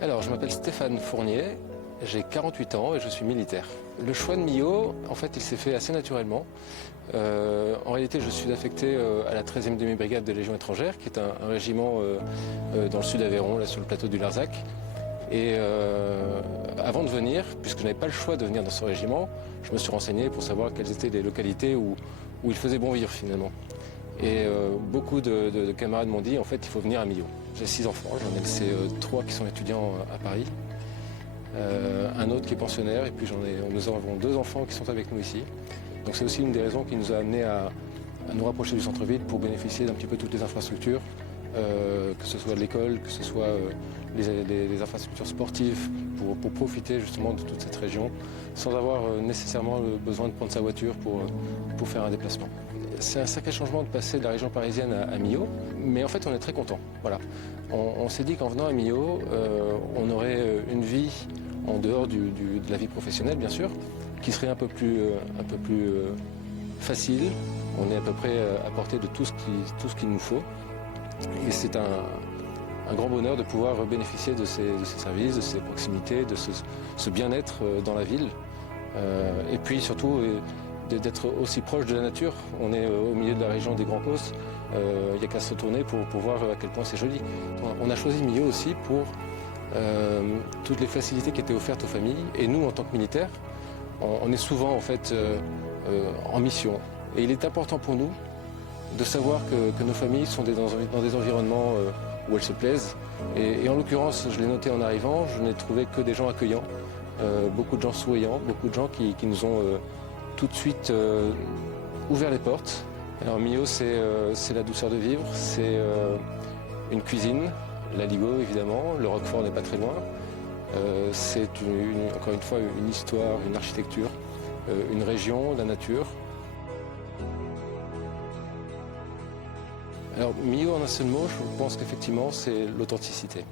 Alors, je m'appelle Stéphane Fournier, j'ai 48 ans et je suis militaire. Le choix de Millau, en fait, il s'est fait assez naturellement. En réalité, je suis affecté à la 13e demi-brigade de Légion étrangère, qui est un régiment dans le sud d'Aveyron, là sur le plateau du Larzac. Et avant de venir, puisque je n'avais pas le choix de venir dans ce régiment, je me suis renseigné pour savoir quelles étaient les localités où il faisait bon vivre finalement. Et beaucoup de camarades m'ont dit, en fait, il faut venir à Millau. J'ai 6 enfants, j'en ai laissé 3 qui sont étudiants à Paris, un autre qui est pensionnaire, et puis nous avons 2 enfants qui sont avec nous ici. Donc c'est aussi une des raisons qui nous a amenés à nous rapprocher du centre-ville pour bénéficier d'un petit peu toutes les infrastructures, que ce soit de l'école, que ce soit les infrastructures sportives, pour profiter justement de toute cette région, sans avoir nécessairement besoin de prendre sa voiture pour faire un déplacement. C'est un sacré changement de passer de la région parisienne à Millau, mais en fait on est très content. Voilà. On s'est dit qu'en venant à Millau, on aurait une vie en dehors de la vie professionnelle bien sûr, qui serait un peu plus facile. On est à peu près à portée de tout ce qu'il nous faut. Et c'est un grand bonheur de pouvoir bénéficier de ces services, de ces proximités, de ce bien-être dans la ville. Et puis surtout d'être aussi proche de la nature. On est au milieu de la région des Grands Causses. Il n'y a qu'à se retourner pour voir à quel point c'est joli. On a choisi Millau aussi pour toutes les facilités qui étaient offertes aux familles. Et nous, en tant que militaires, on est souvent en fait en mission. Et il est important pour nous de savoir que nos familles sont dans des environnements où elles se plaisent. Et en l'occurrence, je l'ai noté en arrivant, je n'ai trouvé que des gens accueillants, beaucoup de gens souriants, beaucoup de gens qui nous ont tout de suite ouvert les portes. Alors Millau, c'est la douceur de vivre, c'est une cuisine, l'aligot évidemment, le Roquefort n'est pas très loin. C'est encore une fois une histoire, une architecture, une région, la nature. Alors Millau en un seul mot, je pense qu'effectivement c'est l'authenticité.